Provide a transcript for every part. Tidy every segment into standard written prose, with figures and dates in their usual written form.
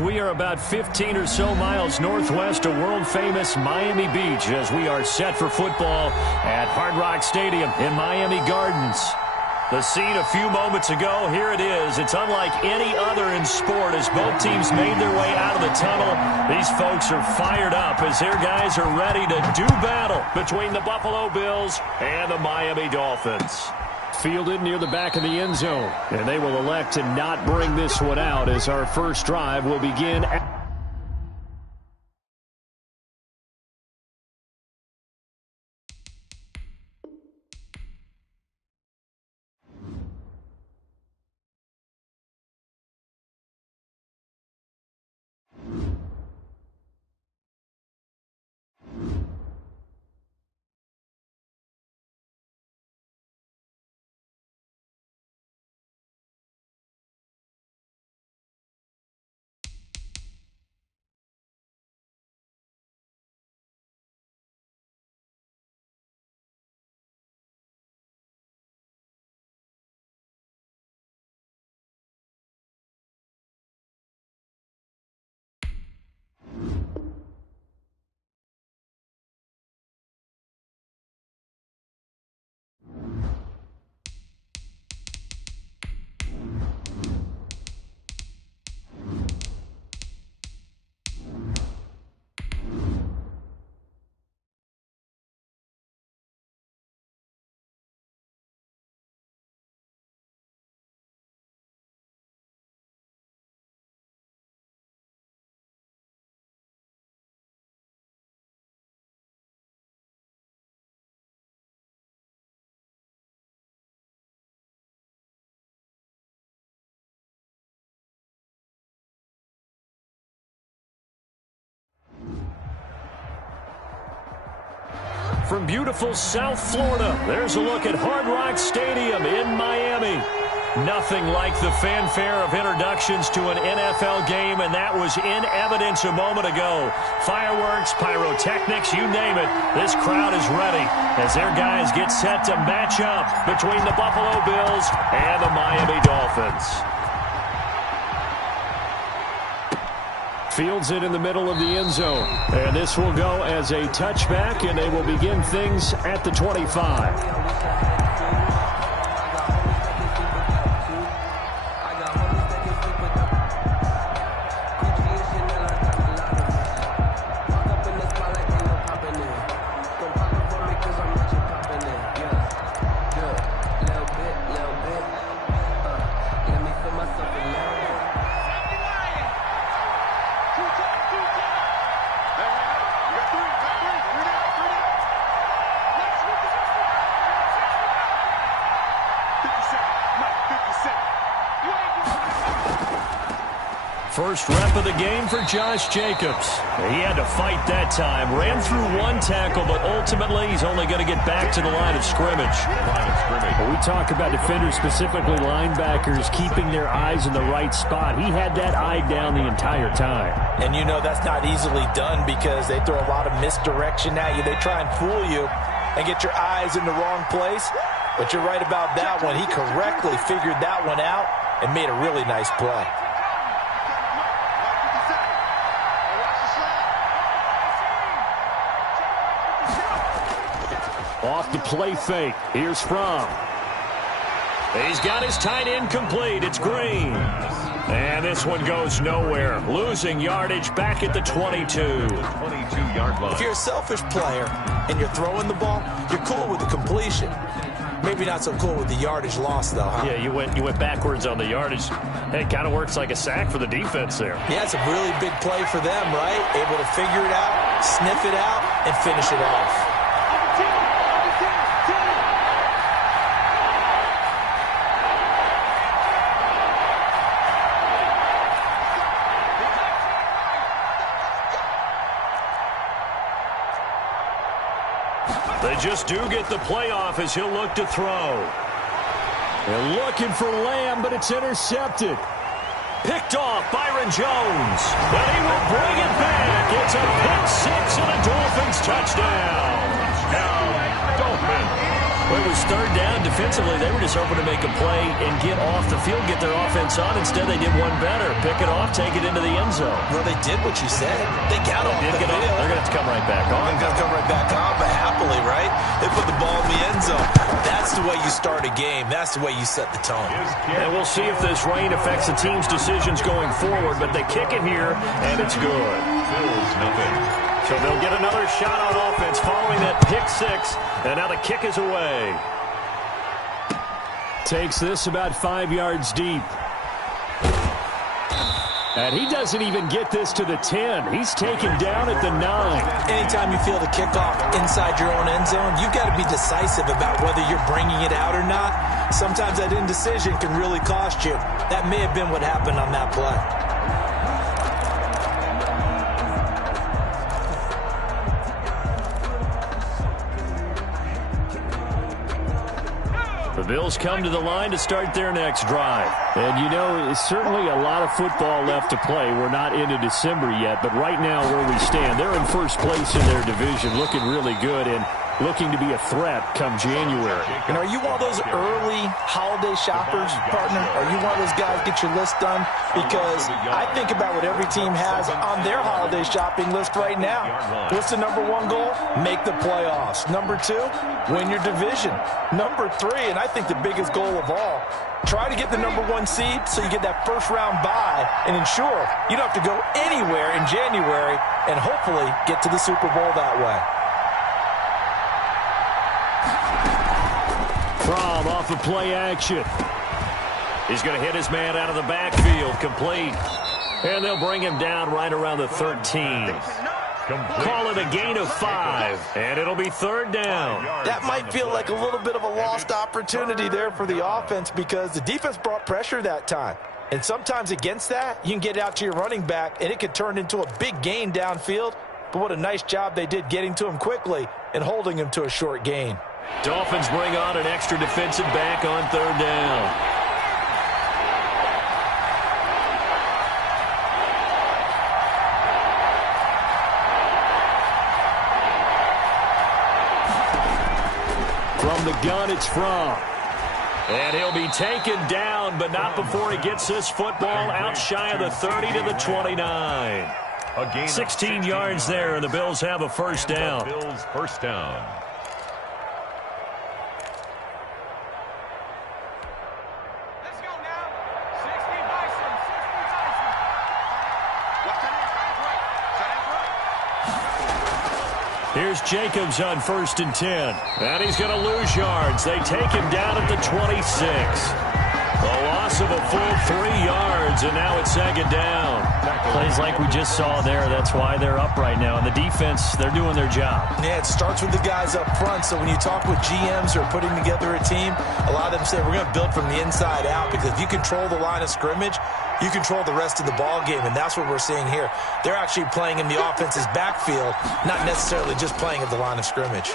We are about 15 or so miles northwest of world-famous Miami Beach as we are set for football at Hard Rock Stadium in Miami Gardens. The scene a few moments ago, here it is. It's unlike any other in sport as both teams made their way out of the tunnel. These folks are fired up as their guys are ready to do battle between the Buffalo Bills and the Miami Dolphins. Fielded near the back of the end zone, and they will elect to not bring this one out as our first drive will begin at from beautiful South Florida. There's a look at Hard Rock Stadium in Miami. Nothing like the fanfare of introductions to an NFL game, and that was in evidence a moment ago. Fireworks, pyrotechnics, you name it. This crowd is ready as their guys get set to match up between the Buffalo Bills and the Miami Dolphins. Fields it in the middle of the end zone. And this will go as a touchback, and they will begin things at the 25. First rep of the game for Josh Jacobs. He had to fight that time. Ran through one tackle, but ultimately he's only going to get back to the line of scrimmage. We talk about defenders, specifically linebackers, keeping their eyes in the right spot. He had that eye down the entire time. And you know that's not easily done because they throw a lot of misdirection at you. They try and fool you and get your eyes in the wrong place. But you're right about that one. He correctly figured that one out and made a really nice play. Off the play fake. Here's Fromm. He's got his tight end complete. It's Green. And this one goes nowhere. Losing yardage back at the 22. 22-yard line. If you're a selfish player and you're throwing the ball, you're cool with the completion. Maybe not so cool with the yardage loss, though, huh? Yeah, you went backwards on the yardage. Hey, it kind of works like a sack for the defense there. Yeah, it's a really big play for them, right? Able to figure it out, sniff it out, and finish it off. They just do get the playoff as he'll look to throw. They're looking for Lamb, but it's intercepted. Picked off Byron Jones. But he will bring it back. It's a pick six and a Dolphins touchdown. Now, Dolphins. Well, it was third down defensively. They were just hoping to make a play and get off the field, get their offense on. Instead, they did one better. Pick it off, take it into the end zone. Well, they did what you said. They got off the field. They're going to have to come right back on. They're going to come right back on, but happily, right? They put the ball in the end zone. That's the way you start a game. That's the way you set the tone. And we'll see if this rain affects the team's decisions going forward, but they kick it here, and it's good. Bills, nothing. So they'll get another shot on offense following that pick six, and now the kick is away. Takes this about 5 yards deep. And he doesn't even get this to the 10. He's taken down at the 9. Anytime you feel the kickoff inside your own end zone, you've got to be decisive about whether you're bringing it out or not. Sometimes that indecision can really cost you. That may have been what happened on that play. The Bills come to the line to start their next drive. And, you know, it's certainly a lot of football left to play. We're not into December yet, but right now where we stand, they're in first place in their division, looking really good and looking to be a threat come January. And are you one of those early holiday shoppers, partner? Are you one of those guys get your list done? Because I think about what every team has on their holiday shopping list right now. What's the number one goal? Make the playoffs. Number two, win your division. Number three, and I think the biggest goal of all, try to get the number one seed so you get that first round bye and ensure you don't have to go anywhere in January and hopefully get to the Super Bowl that way. From off of play action. He's going to hit his man out of the backfield, complete. And they'll bring him down right around the 13. Call it a gain of 5, and it'll be third down. That might feel like a little bit of a lost opportunity there for the offense because the defense brought pressure that time. And sometimes against that, you can get out to your running back, and it could turn into a big gain downfield. But what a nice job they did getting to him quickly and holding him to a short gain. Dolphins bring on an extra defensive back on third down. From the gun, it's From. And he'll be taken down, but not before he gets this football out shy of the 30 to the 29. 16 yards there, and the Bills have a first down. Bills first down. Here's Jacobs on 1st and 10. And he's going to lose yards. They take him down at the 26. A loss of a full 3 yards, and now it's second down. Plays like we just saw there. That's why they're up right now. And the defense, they're doing their job. Yeah, it starts with the guys up front. So when you talk with GMs who are putting together a team, a lot of them say we're going to build from the inside out because if you control the line of scrimmage, you control the rest of the ball game, and that's what we're seeing here. They're actually playing in the offense's backfield, not necessarily just playing at the line of scrimmage.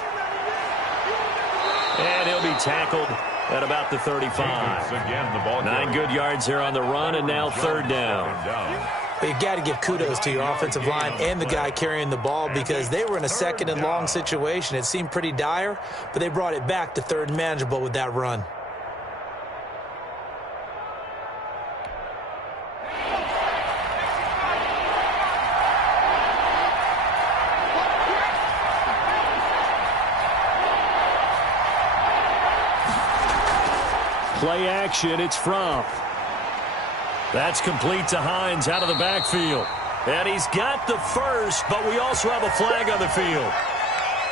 And he'll be tackled at about the 35. Again, the ball 9 good yards here on the run, and now third down. But you've got to give kudos to your offensive line and the guy carrying the ball because they were in a second and long situation. It seemed pretty dire, but they brought it back to third and manageable with that run. Play action, it's From. That's complete to Hines out of the backfield. And he's got the first, but we also have a flag on the field.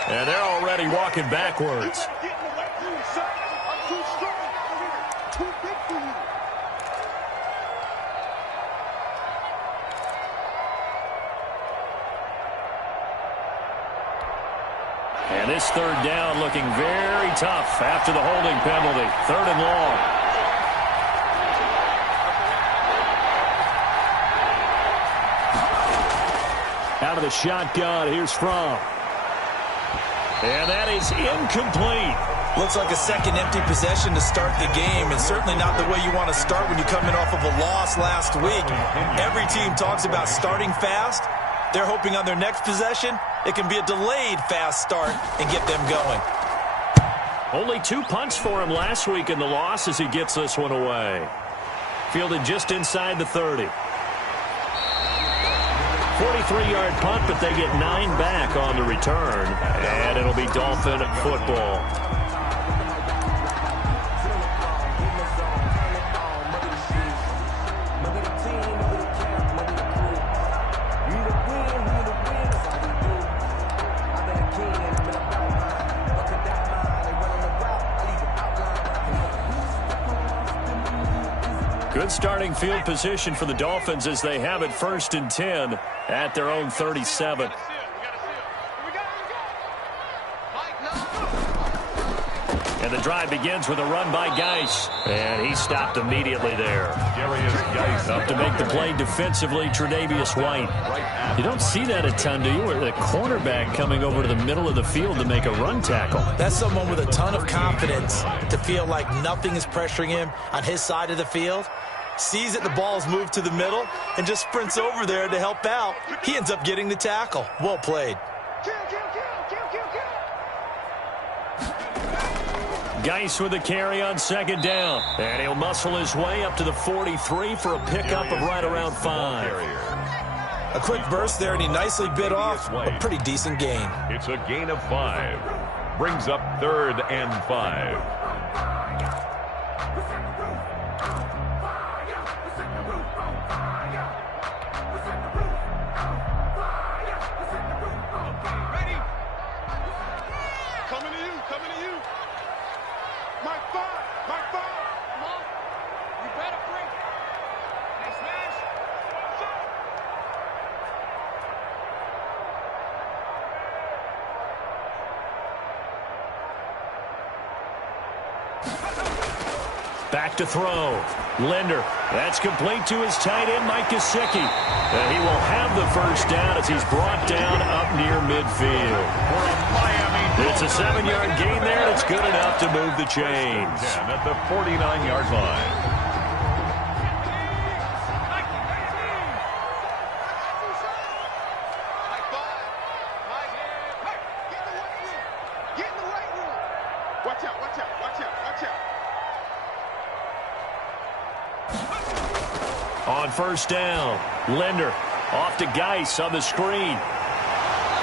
And they're already walking backwards. And this third down looking very tough after the holding penalty. Third and long. Out of the shotgun, here's From. And that is incomplete. Looks like a second empty possession to start the game, and certainly not the way you want to start when you're coming off of a loss last week. Every team talks about starting fast. They're hoping on their next possession, it can be a delayed fast start and get them going. Only 2 punts for him last week in the loss as he gets this one away. Fielded just inside the 30. 43-yard punt, but they get 9 back on the return. And it'll be Dolphin football. Good starting field position for the Dolphins as they have it 1st and 10 at their own 37. And the drive begins with a run by Geis. And he stopped immediately there. Up to make the play defensively, Tre'Davious White. You don't see that a ton, do you? Where the cornerback coming over to the middle of the field to make a run tackle. That's someone with a ton of confidence to feel like nothing is pressuring him on his side of the field. Sees that the ball's moved to the middle and just sprints over there to help out. He ends up getting the tackle. Well played. Geis with the carry on 2nd down. And he'll muscle his way up to the 43 for a pickup of right around 5. A quick burst there, and he nicely bit off a pretty decent gain. It's a gain of 5. Brings up 3rd and 5. Back to throw. Linder. That's complete to his tight end, Mike Gesicki. And he will have the 1st down as he's brought down up near midfield. It's a 7-yard gain there, and it's good enough to move the chains. At the 49-yard line. On 1st down, Linder off to Geis on the screen.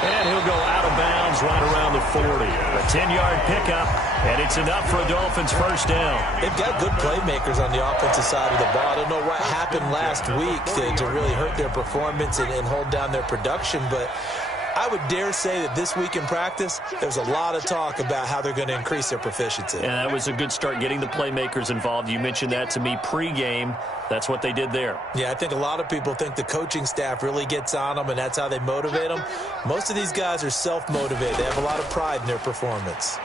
And he'll go out of bounds right around the 40. A 10-yard pickup, and it's enough for a Dolphins 1st down. They've got good playmakers on the offensive side of the ball. I don't know what happened last week to really hurt their performance and hold down their production, but I would dare say that this week in practice, there's a lot of talk about how they're going to increase their proficiency. And that was a good start getting the playmakers involved. You mentioned that to me pregame. That's what they did there. Yeah, I think a lot of people think the coaching staff really gets on them, and that's how they motivate them. Most of these guys are self-motivated. They have a lot of pride in their performance.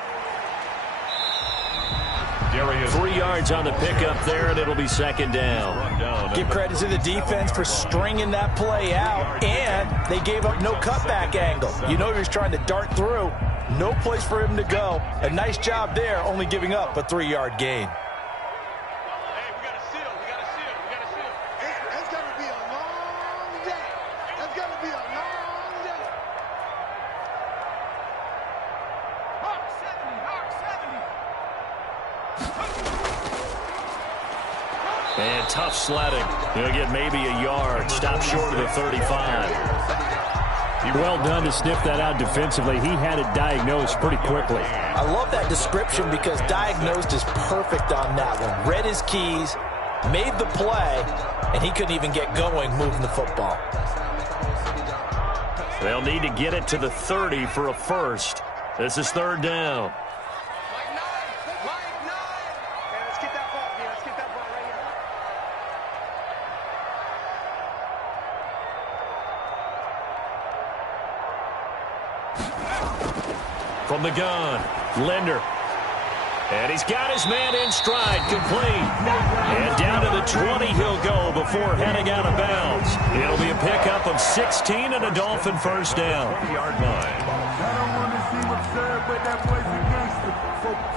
3 yards on the pickup there, and it'll be 2nd down. Give credit to the defense for stringing that play out, and they gave up no cutback angle. You know he was trying to dart through. No place for him to go. A nice job there, only giving up a 3-yard gain. And tough sledding. He'll get maybe a yard. Stop short of the 35. Well done to sniff that out defensively. He had it diagnosed pretty quickly. I love that description because diagnosed is perfect on that one. Read his keys, made the play, and he couldn't even get going moving the football. They'll need to get it to the 30 for a 1st. This is 3rd down. From the gun, Linder. And he's got his man in stride, complete. And down to the 20 he'll go before heading out of bounds. It'll be a pickup of 16 and a Dolphin 1st down. 40-yard line. I don't want to see absurd, but that boy's a gangster.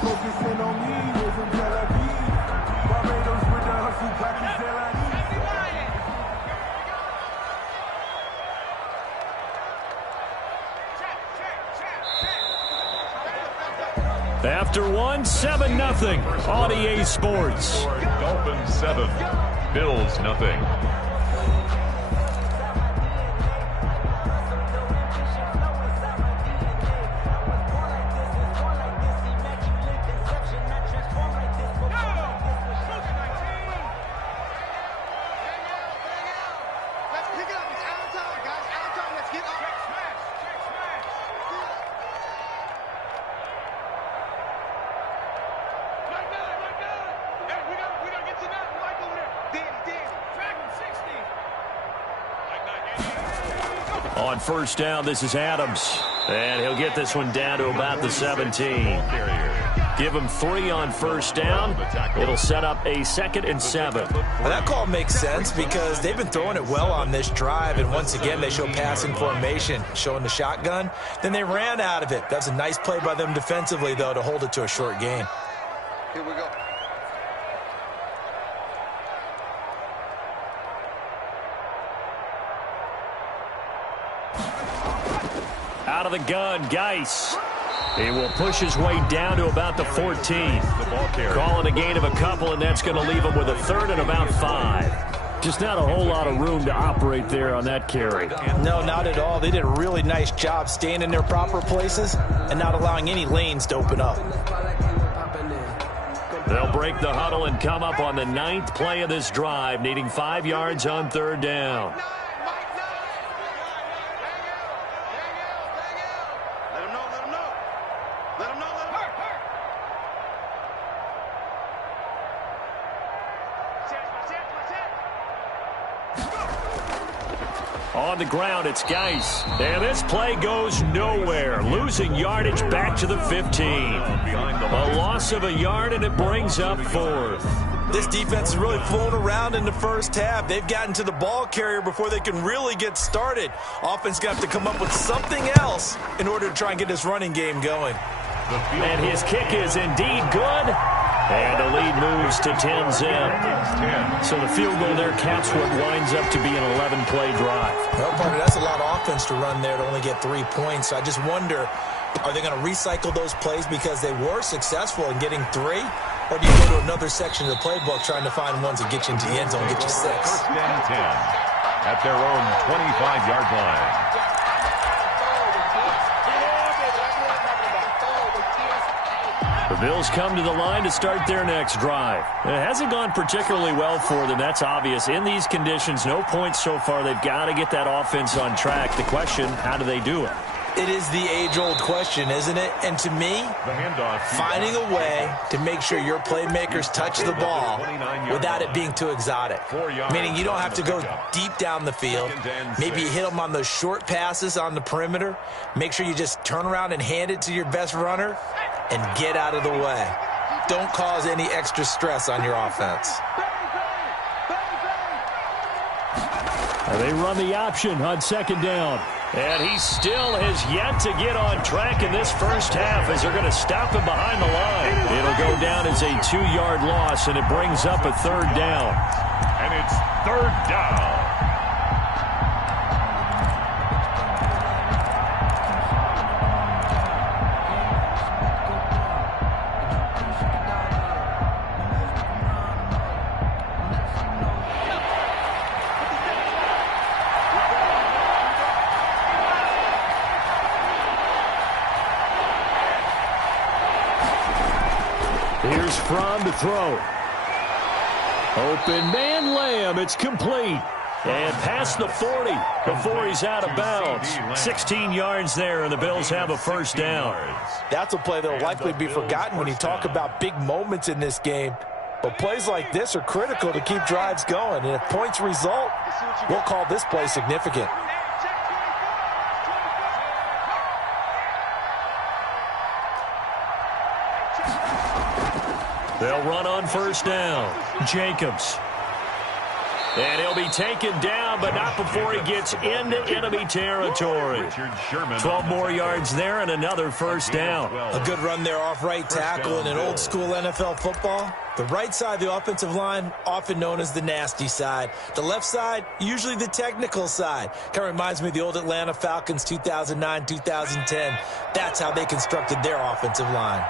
Focusing on me, we're from Tel Aviv. Barbados with the hustle, practice Tel Aviv. After one, 7-0 on EA Sports. Dolphins 7, Bills 0. On first down, this is Adams. And he'll get this one down to about the 17. Give him 3 on first down. It'll set up a 2nd and 7. Well, that call makes sense because they've been throwing it well on this drive, and once again they show passing formation, showing the shotgun. Then they ran out of it. That's a nice play by them defensively, though, to hold it to a short gain. Here we go. Out of the gun, Geis. He will push his way down to about the 14. Calling a gain of a couple, and that's going to leave him with a 3rd and about 5. Just not a whole lot of room to operate there on that carry. No, not at all. They did a really nice job staying in their proper places and not allowing any lanes to open up. They'll break the huddle and come up on the 9th play of this drive, needing 5 yards on 3rd down. On the ground, it's Geis. And this play goes nowhere. Losing yardage back to the 15. A loss of a yard, and it brings up 4th. This defense is really flown around in the first half. They've gotten to the ball carrier before they can really get started. Offense got to come up with something else in order to try and get this running game going. And his kick is indeed good. And the lead moves to 10-zip. So the field goal there caps what winds up to be an 11-play drive. Well, partner, that's a lot of offense to run there to only get 3 points. So I just wonder, are they going to recycle those plays because they were successful in getting 3? Or do you go to another section of the playbook trying to find ones that get you into the end zone and get you 6? First and 10 at their own 25-yard line. The Bills come to the line to start their next drive. It hasn't gone particularly well for them. That's obvious. In these conditions, no points so far. They've got to get that offense on track. The question, how do they do it? It is the age-old question, isn't it? And to me, finding a way to make sure your playmakers touch the ball without it being too exotic. Meaning you don't have to go deep down the field. Maybe you hit them on those short passes on the perimeter. Make sure you just turn around and hand it to your best runner and get out of the way. Don't cause any extra stress on your offense. They run the option on 2nd down. And he still has yet to get on track in this first half as they're going to stop him behind the line. It'll go down as a 2-yard loss, and it brings up a 3rd down. And it's 3rd down. Here's Fromm to throw. Open man, Lamb. It's complete. And past the 40 before he's out of bounds. 16 yards there, and the Bills have a 1st down. That's a play that will likely be forgotten when you talk about big moments in this game. But plays like this are critical to keep drives going. And if points result, we'll call this play significant. They'll run on 1st down. Jacobs. And he'll be taken down, but not before he gets into enemy territory. 12 more yards there and another 1st down. A good run there off right tackle in an old-school NFL football. The right side of the offensive line, often known as the nasty side. The left side, usually the technical side. Kind of reminds me of the old Atlanta Falcons 2009-2010. That's how they constructed their offensive line.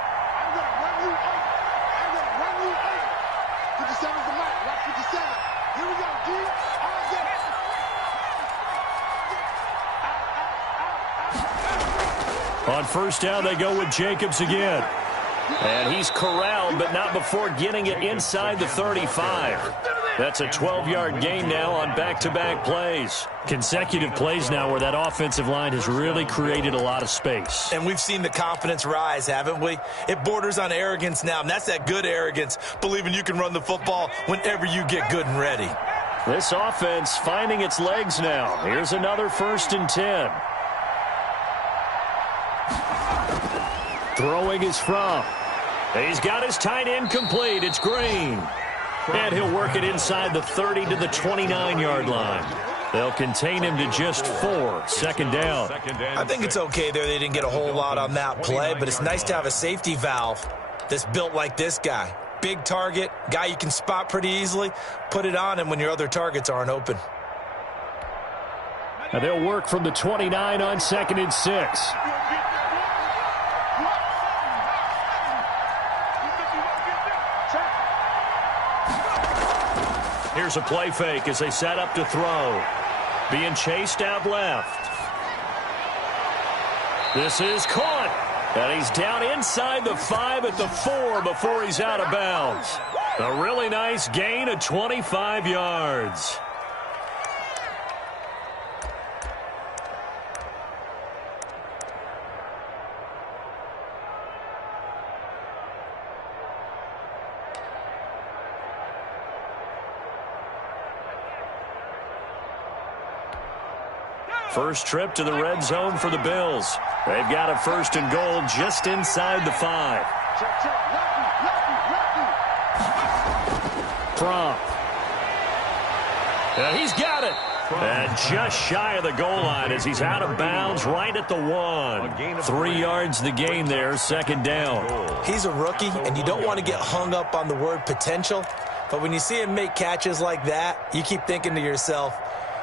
On first down, they go with Jacobs again. And he's corralled, but not before getting it inside the 35. That's a 12-yard gain now on back-to-back plays. Consecutive plays now where that offensive line has really created a lot of space. And we've seen the confidence rise, haven't we? It borders on arrogance now, and that's that good arrogance, believing you can run the football whenever you get good and ready. This offense finding its legs now. Here's another 1st and 10. Throwing is from. He's got his tight end complete. It's Green. And he'll work it inside the 30 to the 29-yard line. They'll contain him to just 4. Second down. I think it's okay there. They didn't get a whole lot on that play, but it's nice to have a safety valve that's built like this guy. Big target, guy you can spot pretty easily. Put it on him when your other targets aren't open. And they'll work from the 29 on 2nd and 6. Here's a play fake as they set up to throw. Being chased out left. This is caught. And he's down inside the 5 at the 4 before he's out of bounds. A really nice gain of 25 yards. First trip to the red zone for the Bills. They've got a 1st and goal just inside the 5. Trump. He's got it. And just shy of the goal line as he's out of bounds right at the 1. 3 yards the gain there, 2nd down. He's a rookie, and you don't want to get hung up on the word potential. But when you see him make catches like that, you keep thinking to yourself,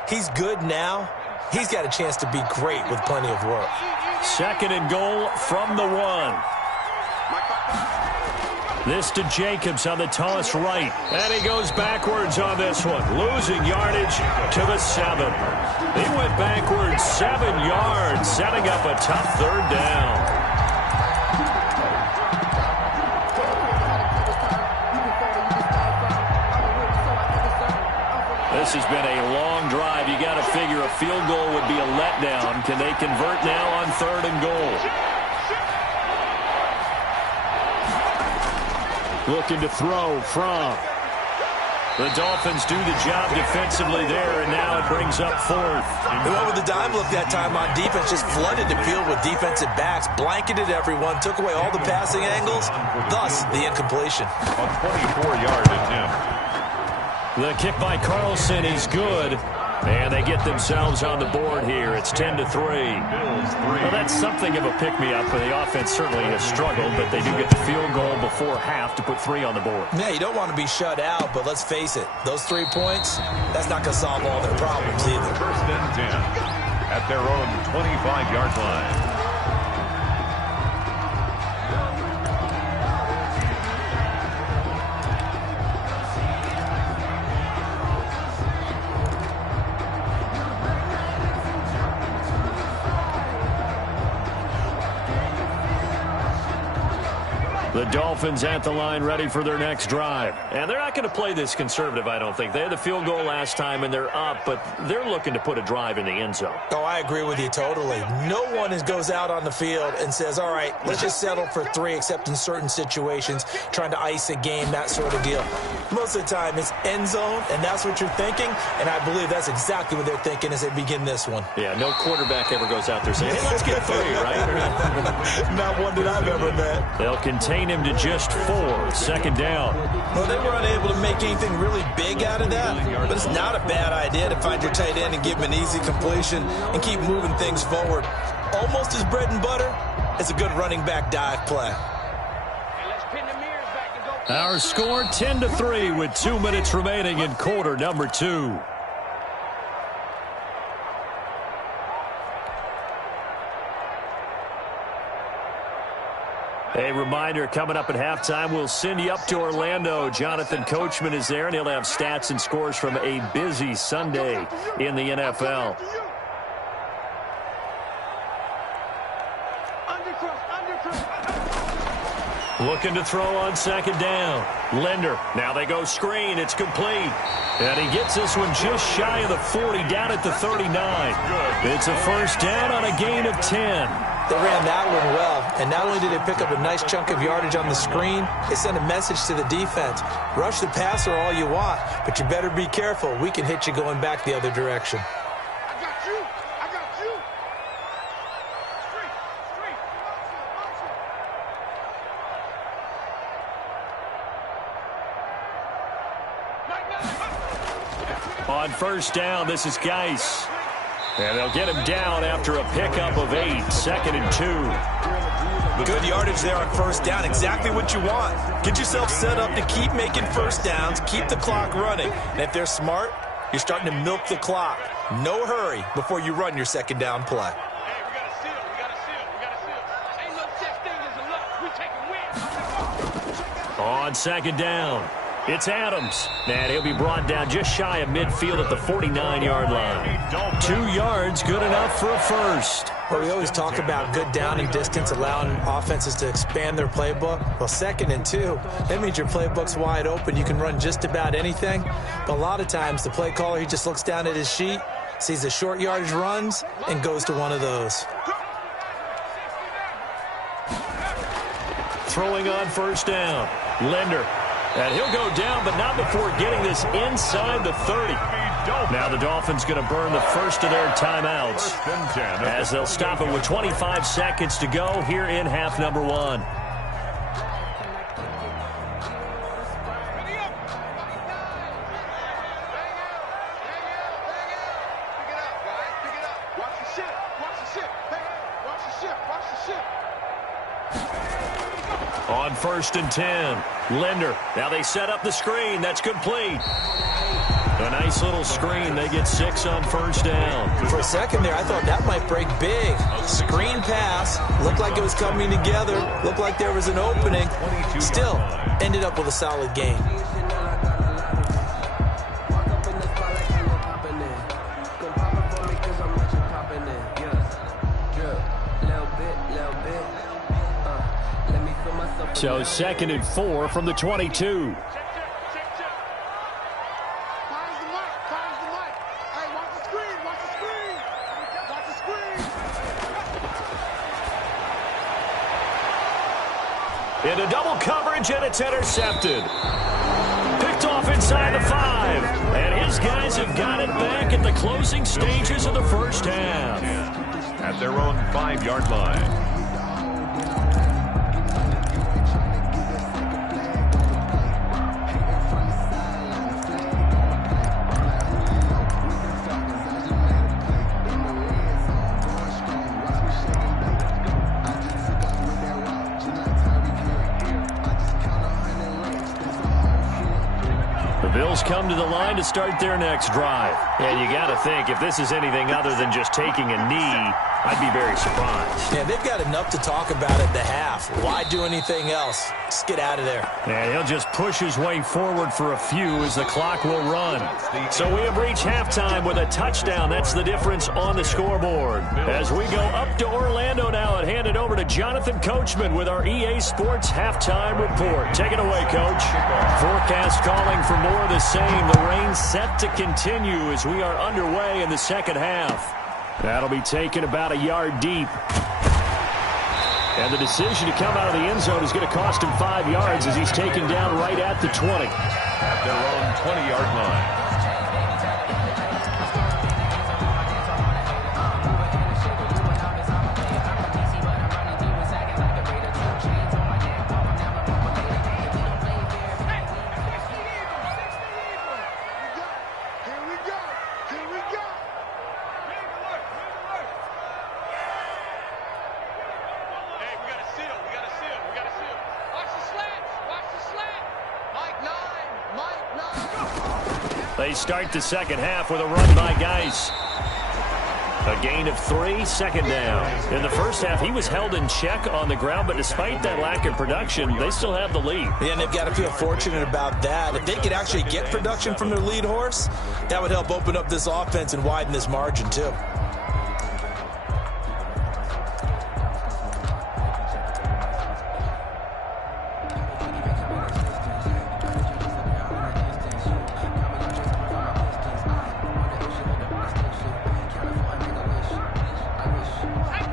he's good now. He's got a chance to be great with plenty of work. 2nd and goal from the 1. This to Jacobs on the toss right. And he goes backwards on this one. Losing yardage to the 7. He went backwards 7 yards, setting up a tough 3rd down. This has been a long drive. You got to figure a field goal would be a letdown. Can they convert now on 3rd and goal? Looking to throw from. The Dolphins do the job defensively there, and now it brings up 4th. They went with the dime look that time on defense, just flooded the field with defensive backs, blanketed everyone, took away all the passing angles, thus the incompletion. A 24-yard attempt. The kick by Carlson is good, and they get themselves on the board here. It's 10-3. Well, that's something of a pick-me-up, and the offense certainly has struggled, but they do get the field goal before half to put 3 on the board. Yeah, you don't want to be shut out, but let's face it, those 3 points, that's not going to solve all their problems either. 1st and 10 at their own 25-yard line. The Dolphins at the line ready for their next drive. And they're not going to play this conservative, I don't think. They had the field goal last time, and they're up, but they're looking to put a drive in the end zone. Oh, I agree with you totally. No one goes out on the field and says, all right, let's just settle for 3, except in certain situations, trying to ice a game, that sort of deal. Most of the time, it's end zone, and that's what you're thinking, and I believe that's exactly what they're thinking as they begin this one. Yeah, no quarterback ever goes out there saying, hey, let's get 3, right? Not one that I've ever met. They'll contain him to just 4. 2nd down. Well, they were unable to make anything really big out of that, but it's not a bad idea to find your tight end and give him an easy completion and keep moving things forward. Almost as bread and butter as a good running back dive play. Our score 10-3 with 2 minutes remaining in quarter number 2. A reminder, coming up at halftime, we'll send you up to Orlando. Jonathan Coachman is there, and he'll have stats and scores from a busy Sunday in the NFL. Looking to throw on second down. Linder. Now they go screen. It's complete. And he gets this one just shy of the 40, down at the 39. It's a first down on a gain of 10. They ran that one well, and not only did they pick up a nice chunk of yardage on the screen, they sent a message to the defense. Rush the passer all you want, but you better be careful. We can hit you going back the other direction. I got you. I got you. On first down, this is Geis. And they'll get him down after a pickup of 8, 2nd and 2. Good yardage there on first down, exactly what you want. Get yourself set up to keep making first downs, keep the clock running. And if they're smart, you're starting to milk the clock. No hurry before you run your second down play. Hey, we got a seal. We got a seal. We got a seal. Ain't no such thing as a luck. We take a win. On second down, it's Adams. And he'll be brought down just shy of midfield at the 49-yard line. 2 yards, good enough for a first. Well, we always talk about good down and distance, allowing offenses to expand their playbook. Well, 2nd and 2, that means your playbook's wide open. You can run just about anything. But a lot of times, the play caller, he just looks down at his sheet, sees the short yardage runs, and goes to one of those. Throwing on first down, Linder. And he'll go down, but not before getting this inside the 30. Now the Dolphins going to burn the first of their timeouts as they'll stop it with 25 seconds to go here in half number 1. On first and 10, Linder. Now they set up the screen. That's complete. A nice little screen. They get 6 on first down. For a second there, I thought that might break big. Screen pass. Looked like it was coming together. Looked like there was an opening. Still, ended up with a solid gain. So 2nd and 4 from the 22. Into double coverage, and it's intercepted. Picked off inside the 5. And his guys have got it back at the closing stages of the first half. At their own 5-yard line. Bills come to the line to start their next drive. And you got to think, if this is anything other than just taking a knee, I'd be very surprised. Yeah, they've got enough to talk about at the half. Why do anything else? Just get out of there. And he'll just push his way forward for a few as the clock will run. So we have reached halftime with a touchdown. That's the difference on the scoreboard. As we go up to Orlando now and hand it over to Jonathan Coachman with our EA Sports halftime report. Take it away, Coach. Forecast calling for more of the same. The rain set to continue as we are underway in the second half. That'll be taken about a yard deep. And the decision to come out of the end zone is going to cost him 5 yards as he's taken down right at the 20. At their own 20-yard line. They start the second half with a run by Geis. A gain of 3, second down. In the first half, he was held in check on the ground, but despite that lack of production, they still have the lead. Yeah, and they've got to feel fortunate about that. If they could actually get production from their lead horse, that would help open up this offense and widen this margin too.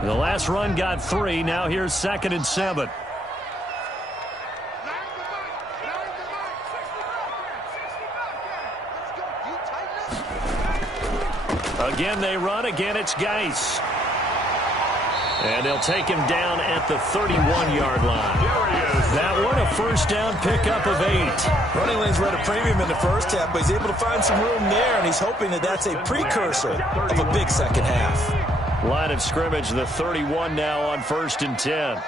The last run got 3. Now here's 2nd and 7. Again, they run. Again, it's Geis. And they'll take him down at the 31-yard line. That one, a first down pickup of 8. Running lanes were at a premium in the first half, but he's able to find some room there, and he's hoping that that's a precursor of a big second half. Line of scrimmage, the 31 now on 1st and 10.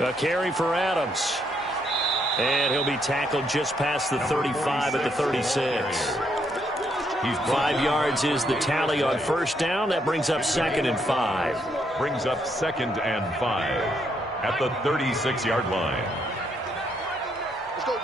A carry for Adams. And he'll be tackled just past the 35 at the 36. 5 yards is the tally on first down. That brings up 2nd and 5. Brings up 2nd and 5 at the 36-yard line. Let's go, D.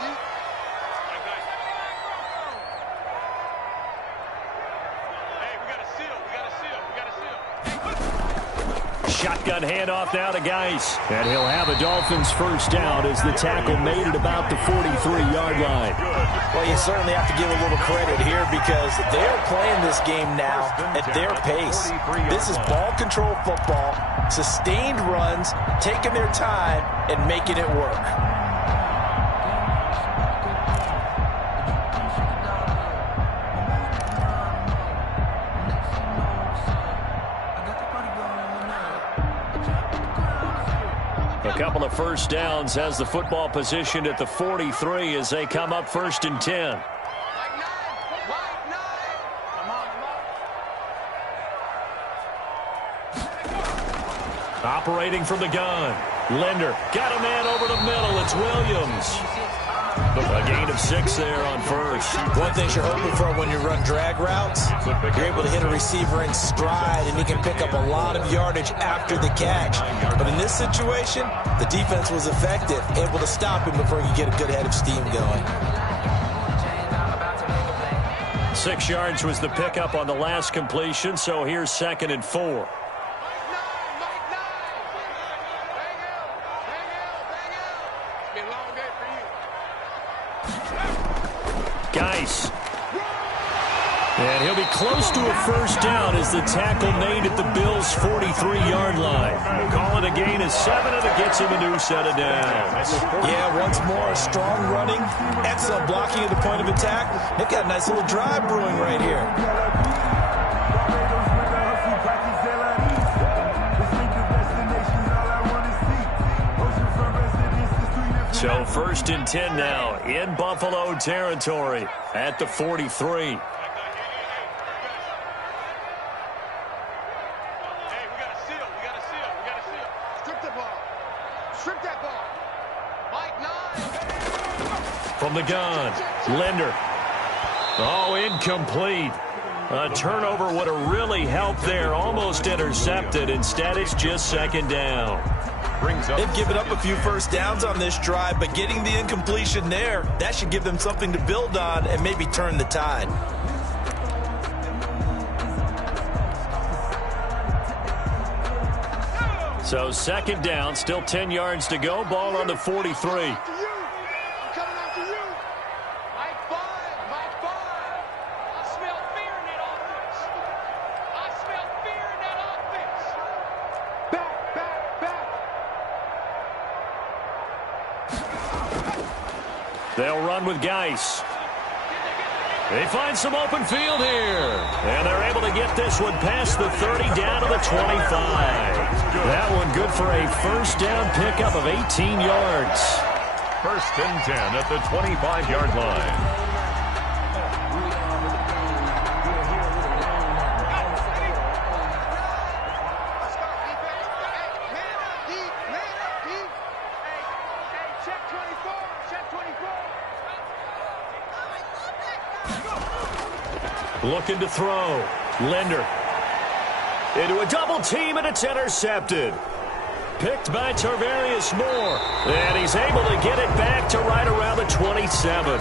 Shotgun handoff now to Geis. And he'll have a Dolphins first down as the tackle made it about the 43-yard line. Well, you certainly have to give a little credit here because they're playing this game now at their pace. This is ball control football, sustained runs, taking their time, and making it work. A couple of first downs has the football positioned at the 43 as they come up 1st and 10. Operating from the gun. Linder got a man over the middle. It's Williams. A gain of 6 there on first. One thing you're hoping for when you run drag routes, you're able to hit a receiver in stride, and he can pick up a lot of yardage after the catch. But in this situation, the defense was effective, able to stop him before he could get a good head of steam going. 6 yards was the pickup on the last completion, so here's 2nd and 4. Geis. And he'll be close to a first down as the tackle made at the Bills' 43-yard line. Call it a gain of 7, and it gets him a new set of downs. Yeah, once more, strong running, excellent blocking at the point of attack. They've got a nice little drive brewing right here. So 1st and 10 now in Buffalo territory at the 43. From the gun, Linder. Oh, incomplete. A turnover would have really helped there. Almost intercepted. Instead, it's just 2nd down. They've given up a few first downs on this drive, but getting the incompletion there, that should give them something to build on and maybe turn the tide. So 2nd down, still 10 yards to go. Ball on the 43. They'll run with Geis. They find some open field here. And they're able to get this one past the 30 down to the 25. That one good for a first down pickup of 18 yards. 1st and 10 at the 25-yard line. Looking to throw. Linder. Into a double team, and it's intercepted. Picked by Tarvarius Moore. And he's able to get it back to right around the 27.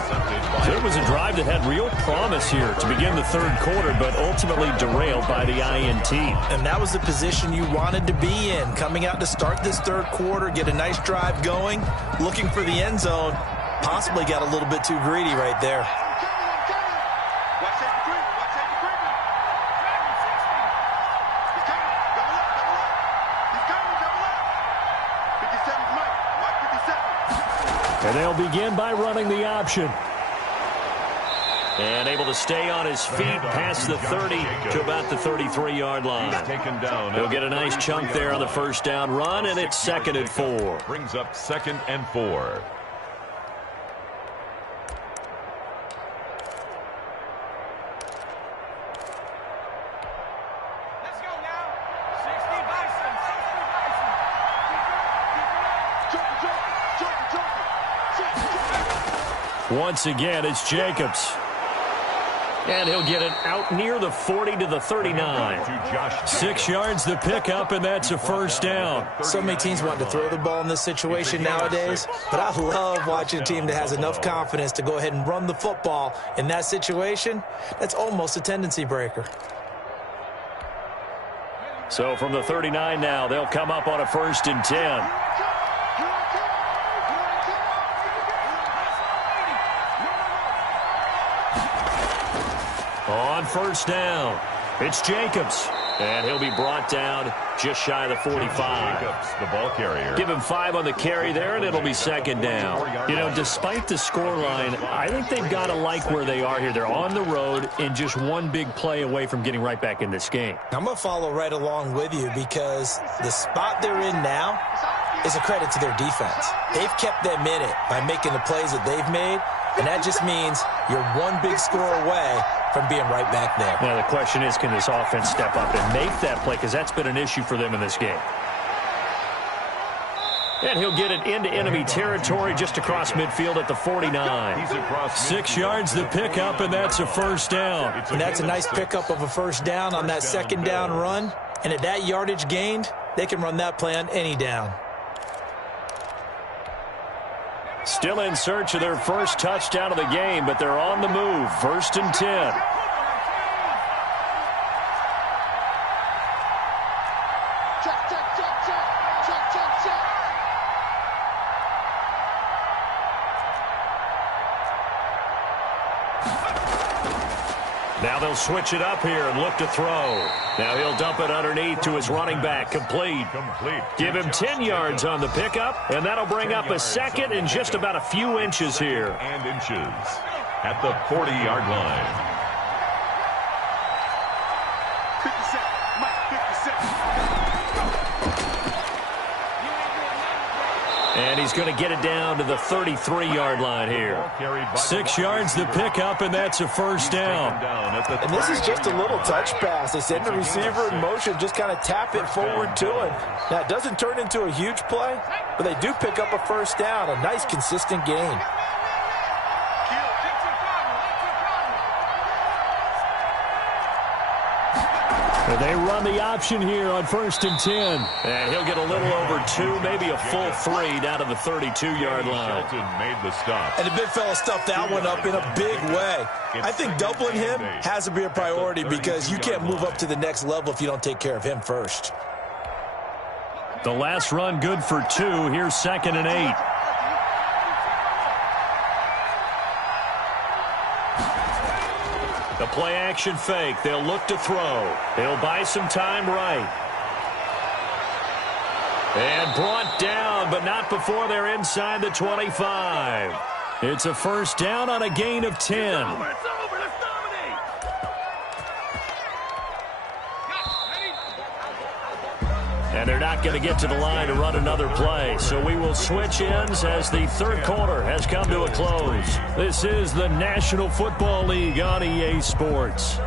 So it was a drive that had real promise here to begin the third quarter, but ultimately derailed by the INT. And that was the position you wanted to be in. Coming out to start this third quarter, get a nice drive going, looking for the end zone. Possibly got a little bit too greedy right there. And they'll begin by running the option. And able to stay on his feet past the 30 to about the 33-yard line. He'll get a nice chunk there on the first down run, and it's 2nd and 4. Brings up 2nd and 4. Once again, it's Jacobs. And he'll get it out near the 40 to the 39. 6 yards the pickup, and that's a first down. So many teams want to throw the ball in this situation nowadays, but I love watching a team that has enough confidence to go ahead and run the football. In that situation, that's almost a tendency breaker. So from the 39 now, they'll come up on a 1st and 10. On first down, it's Jacobs. And he'll be brought down just shy of the 45. Jacobs, the ball carrier. Give him 5 on the carry there, and it'll be 2nd down. You know, despite the scoreline, I think they've got to like where they are here. They're on the road and just one big play away from getting right back in this game. I'm going to follow right along with you because the spot they're in now is a credit to their defense. They've kept them in it by making the plays that they've made, and that just means you're one big score away from being right back there. Now, the question is, can this offense step up and make that play? Because that's been an issue for them in this game. And he'll get it into enemy territory just across midfield at the 49. 6 yards the pickup, and that's a first down. And that's a nice pickup of a first down on that 2nd down run. And at that yardage gained, they can run that play on any down. Still in search of their first touchdown of the game, but they're on the move. 1st and 10. Now they'll switch it up here and look to throw. Now he'll dump it underneath to his running back. Complete. Give him 10 yards on the pickup, and that'll bring up a 2nd and just about a few inches here. And inches at the 40-yard line. 57, Mike, 57. And he's going to get it down to the 33-yard line here. 6 yards the pickup, and that's a first down. And this is just a little touch pass. They send the receiver in motion, just kind of tap it forward to him. Now, it doesn't turn into a huge play, but they do pick up a first down, a nice, consistent gain. And they run the option here on 1st and 10. And he'll get a little over 2, maybe a full 3 down to the 32-yard line. Made the stop. And the big fella stuffed that one up in a big way. I think doubling him has to be a priority because you can't move up to the next level if you don't take care of him first. The last run good for 2. Here's 2nd and 8. The play action fake. They'll look to throw. They'll buy some time right. And brought down, but not before they're inside the 25. It's a first down on a gain of 10. And they're not going to get to the line to run another play. So we will switch ends as the third quarter has come to a close. This is the National Football League on EA Sports.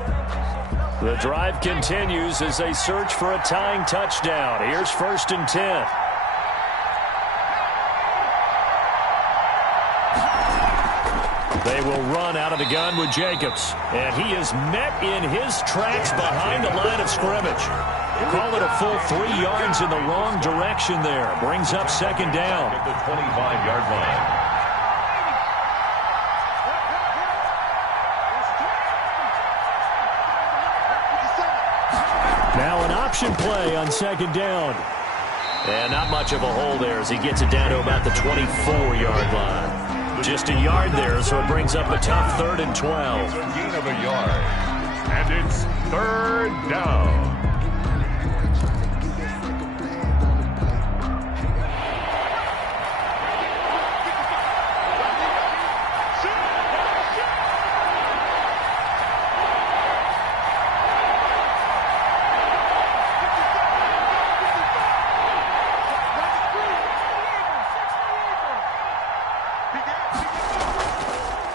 The drive continues as they search for a tying touchdown. Here's 1st and 10. They will run out of the gun with Jacobs. And he is met in his tracks behind the line of scrimmage. Call it a full 3 yards in the wrong direction there. Brings up second down. At the 25-yard line. Now an option play on second down. And not much of a hole there as he gets it down to about the 24-yard line. Just a yard there, so it brings up a tough 3rd and 12. It's a gain of a yard. And it's 3rd down.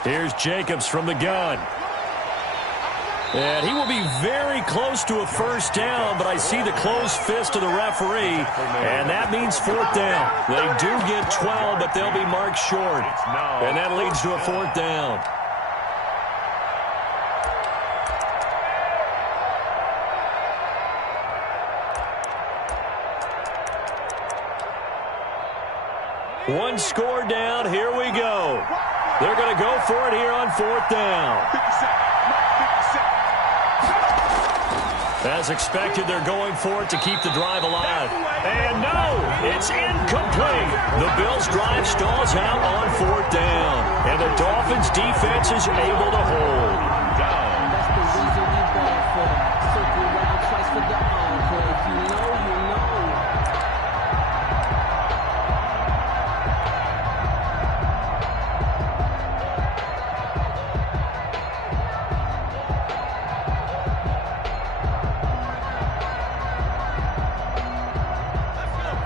Here's Jacobs from the gun. And he will be very close to a first down, but I see the closed fist of the referee, and that means 4th down. They do get 12, but they'll be marked short. And that leads to a 4th down. One score down. Here we go. They're going to go for it here on 4th down. As expected, they're going for it to keep the drive alive. And no, it's incomplete. The Bills' drive stalls out on 4th down. And the Dolphins' defense is able to hold. That's the reason we ball for. Circle round twice for the encore. If you know, you know.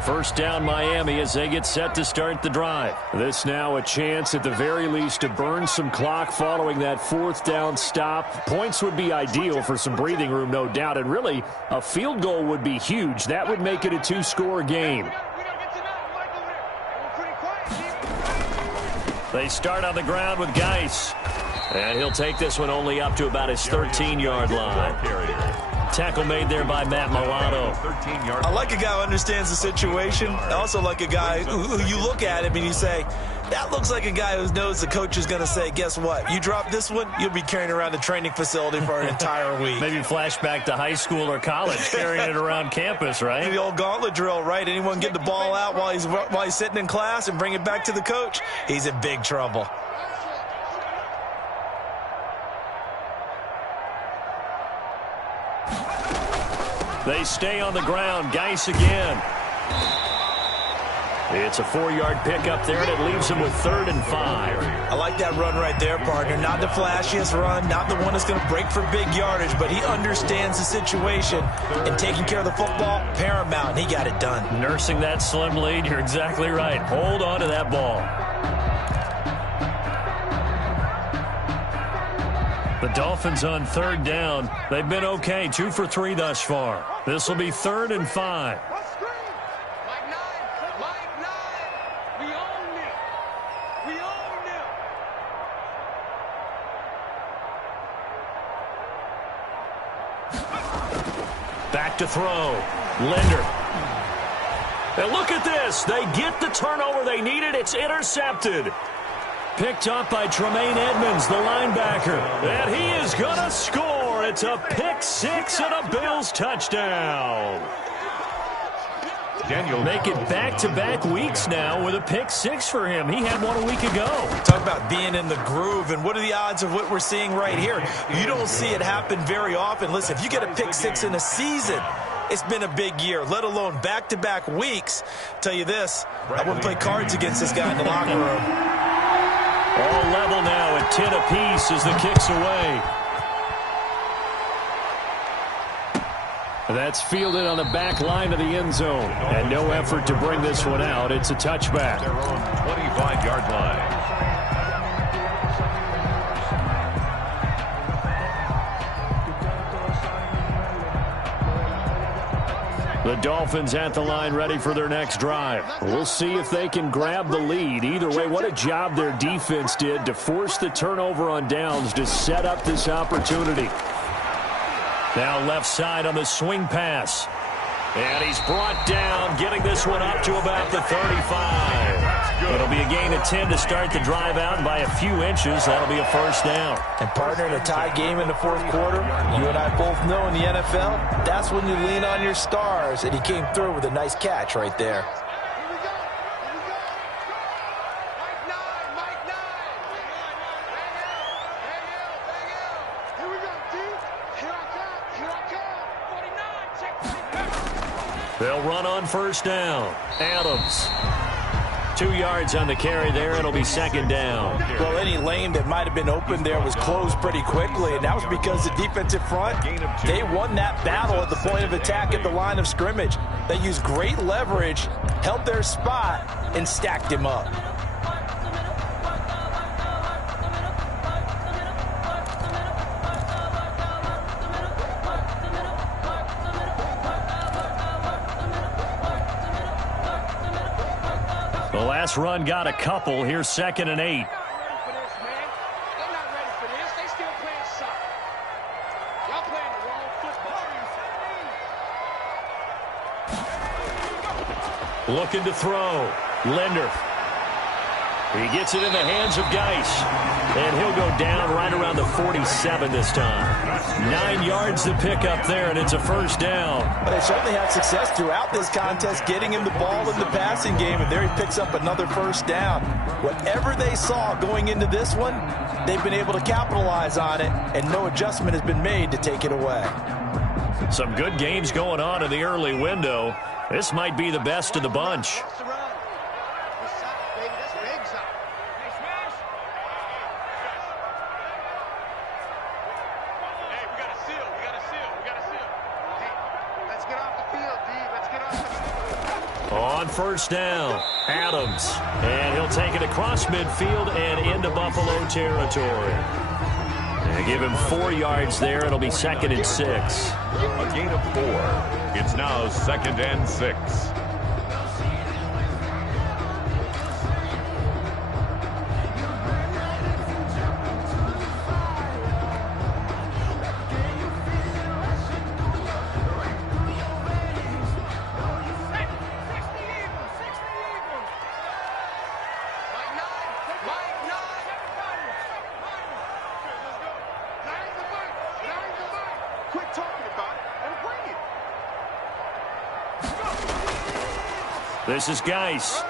First down Miami as they get set to start the drive. This now a chance at the very least to burn some clock following that 4th down stop. Points would be ideal for some breathing room, no doubt. And really, a field goal would be huge. That would make it a 2-score game. They start on the ground with Geis. And he'll take this one only up to about his 13-yard line. Tackle made there by Matt Milano. I like a guy who understands the situation. I also like a guy who you look at him and you say, that looks like a guy who knows the coach is going to say, guess what? You drop this one, you'll be carrying around the training facility for an entire week. Maybe flashback to high school or college, carrying it around campus, right? The old gauntlet drill, right? Anyone get the ball out while he's sitting in class and bring it back to the coach, he's in big trouble. They stay on the ground. Geis again. It's a 4-yard pickup there, and it leaves them with 3rd and 5. I like that run right there, partner. Not the flashiest run, not the one that's going to break for big yardage, but he understands the situation, and taking care of the football, paramount, and he got it done. Nursing that slim lead, you're exactly right. Hold on to that ball. The Dolphins on 3rd down. They've been okay, 2 for 3 thus far. This will be 3rd and 5. Back to throw. Linder. And look at this. They get the turnover they needed. It's intercepted. Picked up by Tremaine Edmonds, the linebacker. And he is going to score. It's a pick 6 and a Bills touchdown. Make it back-to-back weeks now with a pick 6 for him. He had one a week ago. Talk about being in the groove, and what are the odds of what we're seeing right here? You don't see it happen very often. Listen, if you get a pick 6 in a season, it's been a big year, let alone back-to-back weeks. Tell you this, I wouldn't play cards against this guy in the locker room. All level now at 10 apiece as the kick's away. That's fielded on the back line of the end zone. And no effort to bring this one out. It's a touchback. Their own 25-yard line. The Dolphins at the line ready for their next drive. We'll see if they can grab the lead. Either way, what a job their defense did to force the turnover on downs to set up this opportunity. Now left side on the swing pass. And he's brought down, getting this one up to about the 35. It'll be a gain of 10 to start the drive out, and by a few inches, that'll be a first down. And partner, in a tie game in the fourth quarter, you and I both know in the NFL, that's when you lean on your stars, and he came through with a nice catch right there. They'll run on first down. Adams. 2 yards on the carry there. It'll be second down. Well, any lane that might have been open there was closed pretty quickly, and that was because the defensive front, they won that battle at the point of attack at the line of scrimmage. They used great leverage, held their spot, and stacked him up. The last run got a couple. Here's 2nd and 8. Looking to throw. Linder. He gets it in the hands of Geis. And he'll go down right around the 47 this time. 9 yards to pick up there, and it's a first down. But they certainly had success throughout this contest, getting him the ball in the passing game, and there he picks up another first down. Whatever they saw going into this one, they've been able to capitalize on it, and no adjustment has been made to take it away. Some good games going on in the early window. This might be the best of the bunch. On first down, Adams. And he'll take it across midfield and into Buffalo territory. And give him 4 yards there. It'll be 2nd and 6. A gain of 4. It's now 2nd and 6. This is Geis.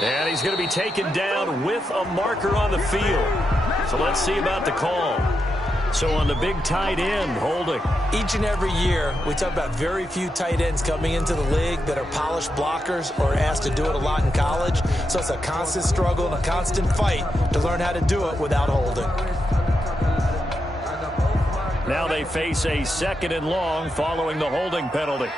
And he's going to be taken down with a marker on the field. So let's see about the call. So on the big tight end, holding. Each and every year, we talk about very few tight ends coming into the league that are polished blockers or asked to do it a lot in college. So it's a constant struggle and a constant fight to learn how to do it without holding. Now they face a 2nd and long following the holding penalty.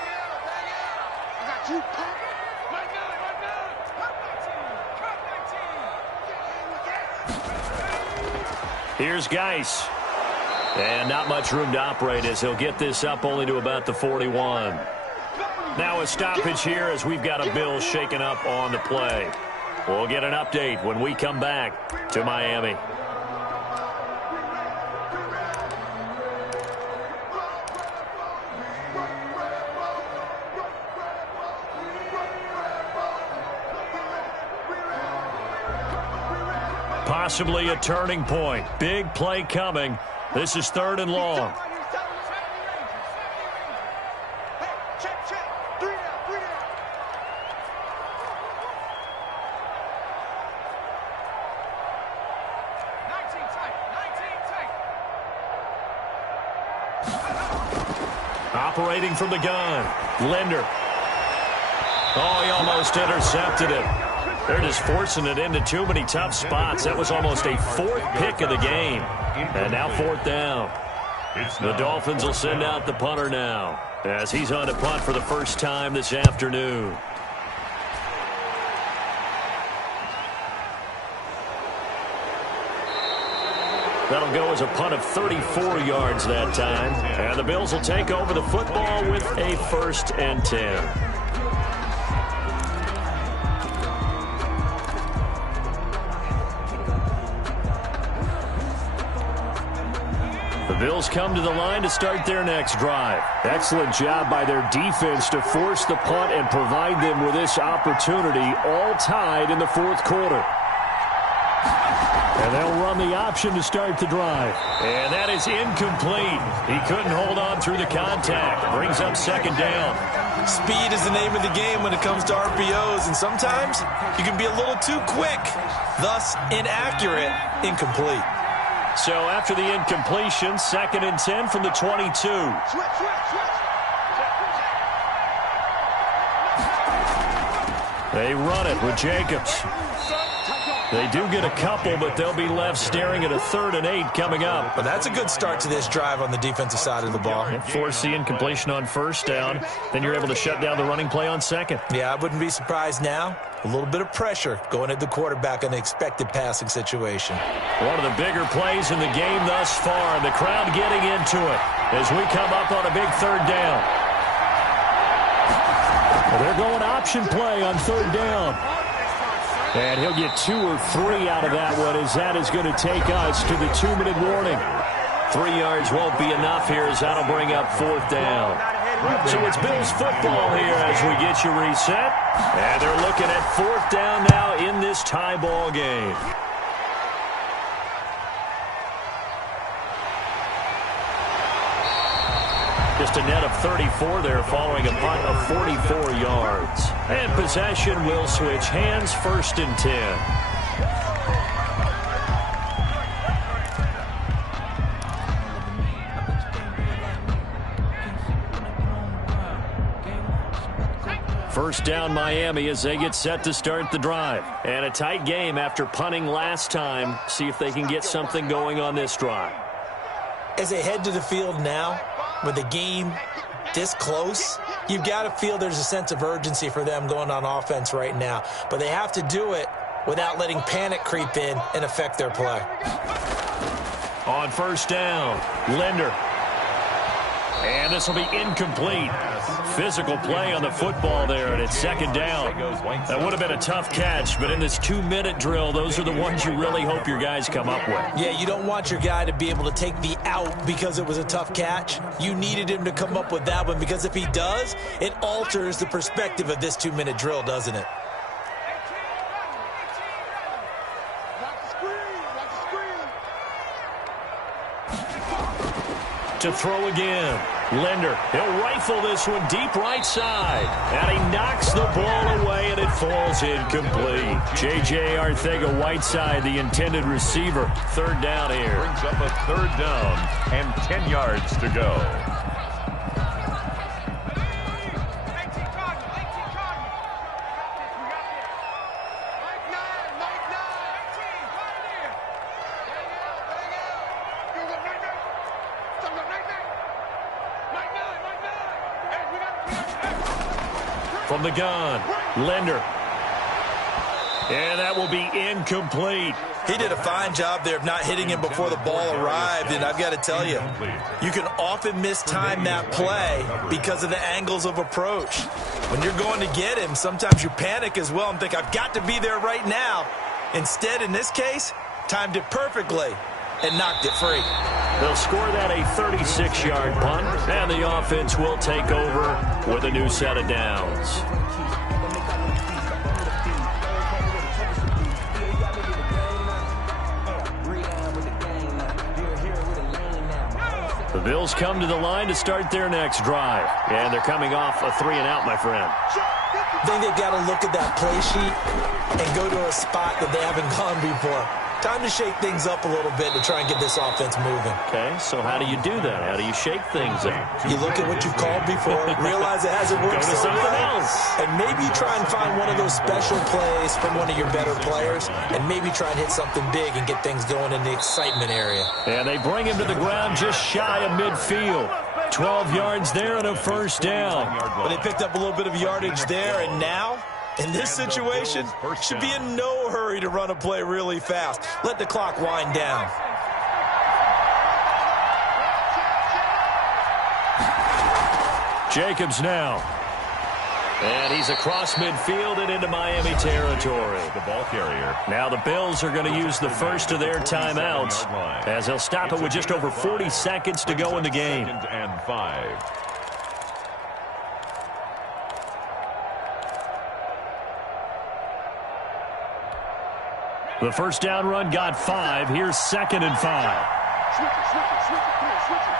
Here's Geis. And not much room to operate as he'll get this up only to about the 41. Now a stoppage here as we've got a Bill shaken up on the play. We'll get an update when we come back to Miami. Possibly a turning point. Big play coming. This is 3rd and long. Operating from the gun. Linder. Oh, he almost intercepted it. They're just forcing it into too many tough spots. That was almost a 4th pick of the game. And now 4th down. The Dolphins will send out the punter now as he's on to punt for the first time this afternoon. The That'll go as a punt of 34 yards that time. And the Bills will take over the football with a 1st and 10. The Bills come to the line to start their next drive. Excellent job by their defense to force the punt and provide them with this opportunity, all tied in the 4th quarter. And they'll run the option to start the drive. And that is incomplete. He couldn't hold on through the contact. Brings up 2nd down. Speed is the name of the game when it comes to RPOs, and sometimes you can be a little too quick, thus inaccurate, incomplete. So after the incompletion, 2nd and 10 from the 22. They run it with Jacobs. They do get a couple, but they'll be left staring at a 3rd and 8 coming up. But that's a good start to this drive on the defensive side of the ball. Force the incompletion on 1st down. Then you're able to shut down the running play on 2nd. Yeah, I wouldn't be surprised now. A little bit of pressure going at the quarterback in an expected passing situation. One of the bigger plays in the game thus far, and the crowd getting into it as we come up on a big 3rd down. Well, they're going option play on 3rd down. And he'll get 2 or 3 out of that one, as that is going to take us to the 2-minute warning. 3 yards won't be enough here, as that'll bring up 4th down. So it's Bills football here as we get you reset. And they're looking at 4th down now in this tie ball game. Just a net of 34 there following a punt of 44 yards. And possession will switch hands, 1st and 10. First down Miami as they get set to start the drive. And a tight game after punting last time. See if they can get something going on this drive. As they head to the field now, with the game this close, you've got to feel there's a sense of urgency for them going on offense right now. But they have to do it without letting panic creep in and affect their play. On 1st down, Linder. And this will be incomplete. Physical play on the football there, and it's 2nd down. That would have been a tough catch, but in this 2-minute drill, those are the ones you really hope your guys come up with. Yeah, you don't want your guy to be able to take the out because it was a tough catch. You needed him to come up with that one, because if he does, it alters the perspective of this 2-minute drill, doesn't it? To throw again. Linder, he'll rifle this one deep right side. And he knocks the ball away, and it falls incomplete. J.J. Arcega-Whiteside, the intended receiver. 3rd down here. Brings up a 3rd down and 10 yards to go. From the gun, Linder. And that will be incomplete. He did a fine job there of not hitting him before the ball arrived, and I've got to tell you, you can often mistime that play because of the angles of approach. When you're going to get him, sometimes you panic as well and think, I've got to be there right now. Instead, in this case, timed it perfectly and knocked it free. They'll score that a 36-yard punt, and the offense will take over with a new set of downs. The Bills come to the line to start their next drive, and they're coming off a 3-and-out, my friend. I think they've got to look at that play sheet and go to a spot that they haven't gone before. Time to shake things up a little bit to try and get this offense moving. Okay, so how do you do that? How do you shake things up? You look at what you've called before, realize it hasn't worked Go to so something well, else. and maybe try and find one of those special plays from one of your better players, and maybe try and hit something big and get things going in the excitement area. And they bring him to the ground just shy of midfield. 12 yards there and a 1st down. But they picked up a little bit of yardage there, and now, in this situation, should be in no hurry to run a play really fast. Let the clock wind down. Jacobs now. And he's across midfield and into Miami territory. The ball carrier. Now the Bills are going to use the first of their timeouts as they'll stop it with just over 40 seconds to go in the game. 2nd and 5. The first down run got 5. Here's 2nd and 5. Switch it, come on, switch it.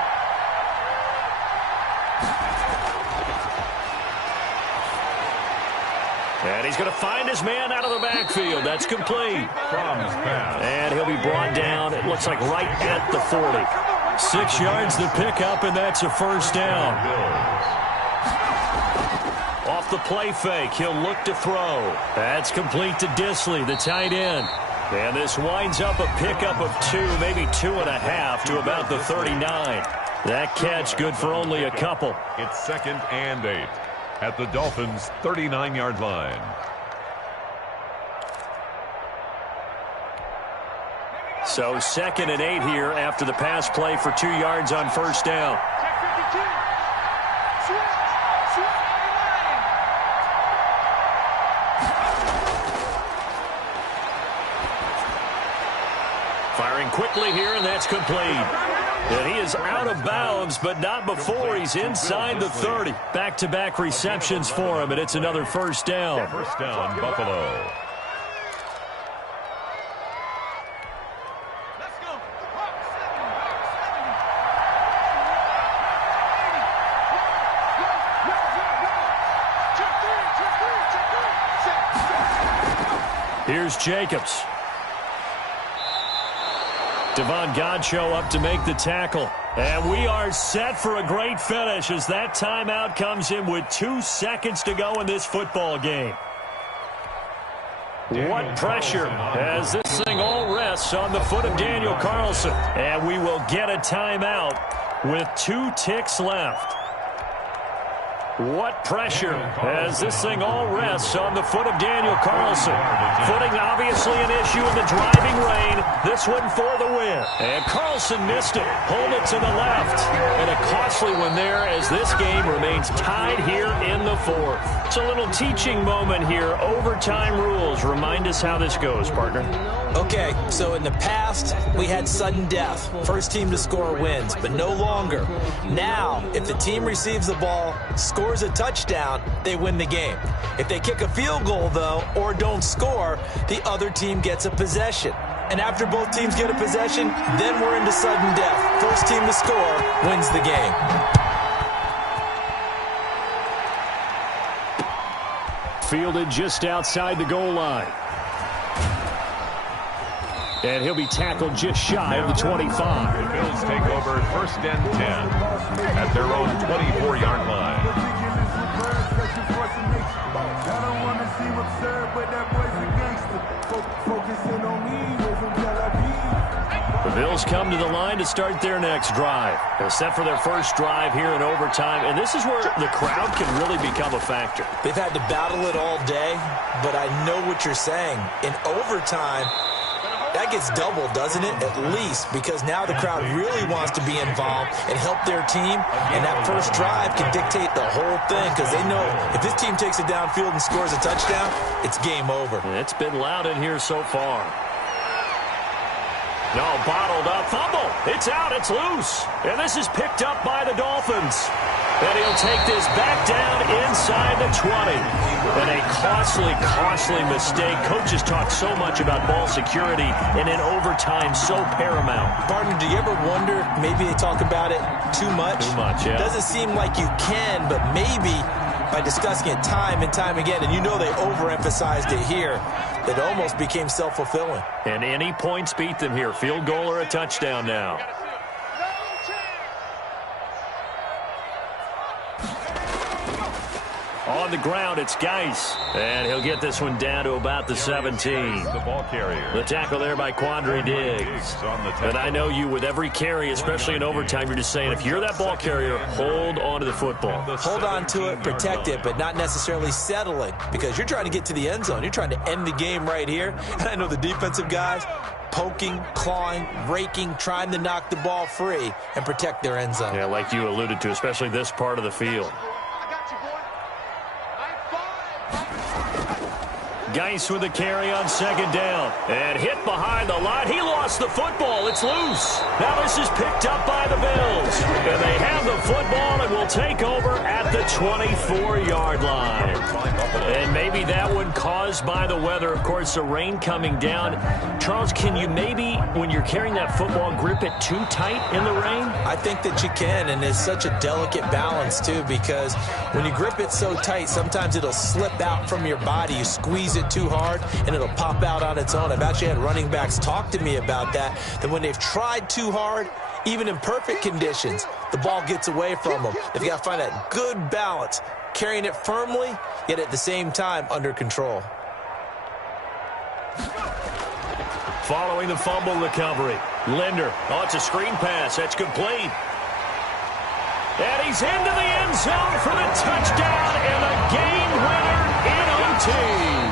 And he's going to find his man out of the backfield. That's complete. Crum's pass. And he'll be brought down, it looks like right at the 40. 6 yards to pick up, and that's a first down. Off the play fake, he'll look to throw. That's complete to Disley, the tight end. And this winds up a pickup of 2, maybe 2.5 to about the 39. That catch good for only a couple. It's 2nd and 8 at the Dolphins' 39-yard line. So 2nd and 8 here after the pass play for 2 yards on first down. Firing quickly here, and that's complete. And he is out of bounds, but not before he's inside the 30. Back-to-back receptions for him, and it's another first down. First down, Buffalo. Here's Jacobs. Devon Godchaux up to make the tackle. And we are set for a great finish as that timeout comes in with 2 seconds to go in this football game. What pressure as this thing all rests on the foot of Daniel Carlson. And we will get a timeout with 2 ticks left. What pressure as this thing all rests on the foot of Daniel Carlson. Footing obviously an issue in the driving rain. This one for the win. And Carlson missed it. Pulled it to the left. And a costly one there as this game remains tied here in the 4th. It's a little teaching moment here. Overtime rules. Remind us how this goes, partner. Okay, so in the past, we had sudden death. First team to score wins, but no longer. Now, if the team receives the ball, scores a touchdown, they win the game. If they kick a field goal, though, or don't score, the other team gets a possession. And after both teams get a possession, then we're into sudden death. First team to score wins the game. Fielded just outside the goal line. And he'll be tackled just shy of the 25. The Bills take over 1st and 10 at their own 24-yard line. I don't want to seem absurd, but that boy's a gangster. Focusing on me, we're from Tel Aviv. The Bills come to the line to start their next drive. They're set for their first drive here in overtime, and this is where the crowd can really become a factor. They've had to battle it all day, but I know what you're saying. In overtime, that gets doubled, doesn't it? At least, because now the crowd really wants to be involved and help their team, and that first drive can dictate the whole thing because they know if this team takes it downfield and scores a touchdown, it's game over. It's been loud in here so far. No, bottled up. Fumble. It's out. It's loose. And this is picked up by the Dolphins. And he'll take this back down inside the 20. And a costly mistake. Coaches talk so much about ball security, and in overtime, so paramount. Partner, do you ever wonder, maybe they talk about it too much? Too much, yeah. Doesn't seem like you can, but maybe by discussing it time and time again, and you know they overemphasized it here, it almost became self-fulfilling. And any points beat them here. Field goal or a touchdown now. On the ground, it's Geis. And he'll get this one down to about the 17. The ball carrier. The tackle there by Quandre Diggs. And I know you, with every carry, especially in overtime, you're just saying, if you're that ball carrier, hold on to the football. Hold on to it, protect it, but not necessarily settle it, because you're trying to get to the end zone. You're trying to end the game right here. And I know the defensive guys poking, clawing, raking, trying to knock the ball free and protect their end zone. Yeah, like you alluded to, especially this part of the field. Geis with the carry on second down. And hit behind the line. He lost the football. It's loose. Now this is picked up by the Bills. And they have the football and will take over at the 24-yard line. And maybe that one caused by the weather. Of course, the rain coming down. Charles, can you maybe, when you're carrying that football, grip it too tight in the rain? I think that you can, and it's such a delicate balance, too, because when you grip it so tight, sometimes it'll slip out from your body. You squeeze it too hard, and it'll pop out on its own. I've actually had running backs talk to me about that when they've tried too hard, even in perfect conditions, the ball gets away from them. They've got to find that good balance, carrying it firmly, yet at the same time under control. Following the fumble recovery, Linder. Oh, it's a screen pass. That's complete. And he's into the end zone for the touchdown and a game winner in OT.